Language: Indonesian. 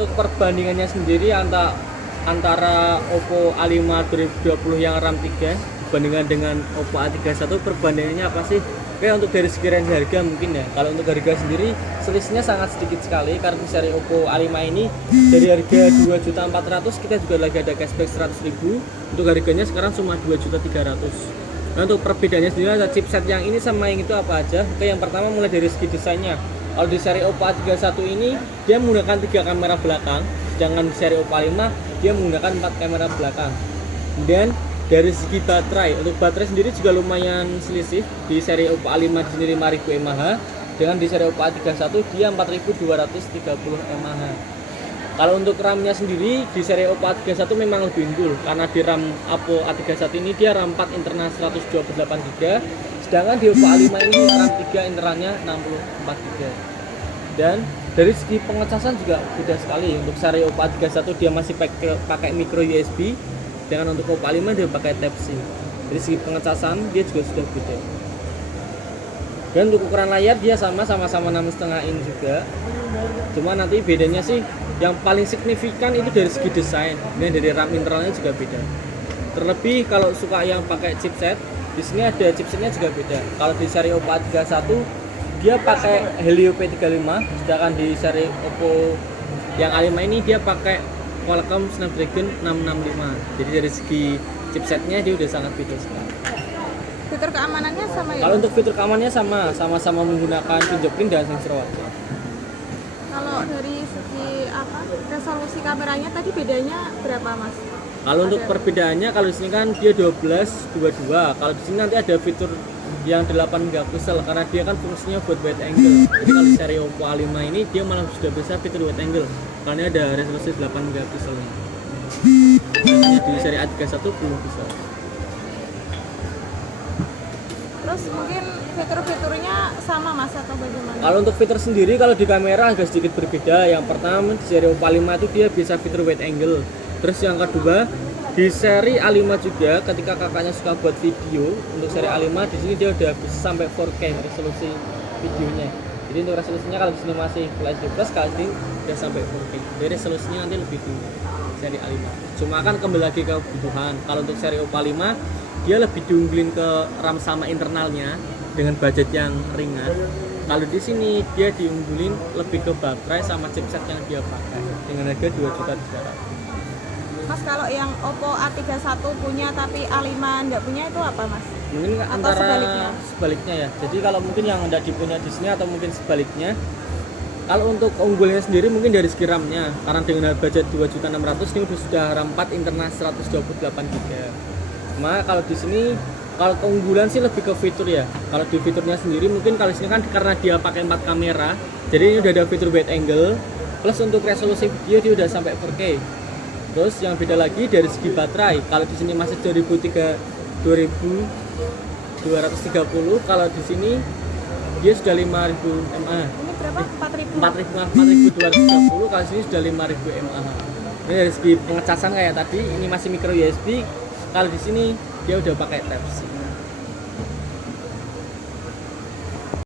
untuk perbandingannya sendiri antara Oppo A5 2020 yang RAM 3 dibandingkan dengan Oppo A31, perbandingannya apa sih? Oke, untuk dari segi range harga mungkin ya. Kalau untuk harga sendiri selisihnya sangat sedikit sekali karena di seri Oppo A5 ini dari harga 2.400.000 kita juga lagi ada cashback 100.000. Untuk harganya sekarang cuma 2.300.000. Nah, untuk perbedaannya sendiri ada chipset yang ini sama yang itu apa aja? Oke, yang pertama mulai dari segi desainnya. Kalau di seri Oppo A31 ini dia menggunakan 3 kamera belakang, sedangkan di seri Oppo A5 dia menggunakan 4 kamera belakang. Kemudian dari segi baterai, untuk baterai sendiri juga lumayan selisih. Di seri Oppo A5 di sini 5000 mAh, dengan di seri Oppo A31 dia 4230 mAh. Kalau untuk RAM-nya sendiri di seri Oppo A31 memang lebih unggul karena di RAM Oppo A31 ini dia RAM 4 internal 128GB, sedangkan di Oppo A5 ini RAM 3 internalnya 64GB. Dan dari segi pengecasan juga beda sekali. Untuk seri Oppo A31 dia masih pakai micro USB, dengan untuk Oppo A5 dia pakai Type-C. Dari segi pengecasan dia juga sudah beda. Dan untuk ukuran layar dia sama-sama 6,5 in juga. Cuma nanti bedanya sih yang paling signifikan itu dari segi desain. Dan dari RAM internalnya juga beda. Terlebih kalau suka yang pakai chipset, di sini ada chipsetnya juga beda. Kalau di seri Oppo A31 dia pakai Helio P35, sedangkan di seri Oppo yang A5 ini dia pakai Qualcomm Snapdragon 665. Jadi dari segi chipsetnya dia udah sangat beda sekali. Fitur keamanannya sama ya? Kalau untuk fitur keamanannya sama-sama menggunakan fingerprint dan sensor wajah. Kalau dari segi resolusi kameranya tadi bedanya berapa, Mas? Kalau untuk perbedaannya, kalau di sini kan dia 12-22. Kalau di sini nanti ada fitur yang 8 megapiksel karena dia kan fungsinya buat wide angle. Jadi kalau di seri Oppo A5 ini dia malah sudah bisa fitur wide angle karena ada resolusi 8 megapiksel. Di seri A31 belum bisa. Terus mungkin fitur-fiturnya sama, Mas, atau bagaimana? Kalau untuk fitur sendiri, kalau di kamera agak sedikit berbeda. Yang pertama di seri Oppo A5 itu dia bisa fitur wide angle. Terus yang kedua di seri A5 juga ketika kakaknya suka buat video, untuk seri A5 di sini dia udah bisa sampai 4K resolusi videonya. Jadi untuk resolusinya kalau di sini masih Full HD Plus, kalau di sini udah sampai 4K. Jadi resolusinya nanti lebih tinggi seri A5. Cuma kan kembali lagi ke kebutuhan. Kalau untuk seri Oppo A5 dia lebih diunggulin ke RAM sama internalnya dengan budget yang ringan. Kalau di sini dia diunggulin lebih ke baterai sama chipset yang dia pakai dengan harga 2.300.000. Mas, kalau yang Oppo A31 punya tapi A5 enggak punya itu apa, Mas? Mungkin Atau antara sebaliknya ya. Jadi kalau mungkin yang tidak dipunya di sini atau mungkin sebaliknya. Kalau untuk keunggulannya sendiri mungkin dari segi RAM-nya, karena dengan budget 2.600.000 ini sudah RAM 4 internal 128GB. Cuma kalau di sini kalau keunggulan sih lebih ke fitur ya. Kalau di fiturnya sendiri mungkin kalau di sini kan karena dia pakai 4 kamera, jadi ini udah ada fitur wide angle. Plus untuk resolusi video dia udah sampai 4K. Terus yang beda lagi dari segi baterai. Kalau di sini masih 2230, kalau di sini dia sudah 5000 mAh. Ini berapa? 4230, kalau di sini sudah 5000 mAh. Ini dari segi pengecasan kayak tadi, ini masih micro USB. Kalau di sini dia udah pakai Type-C.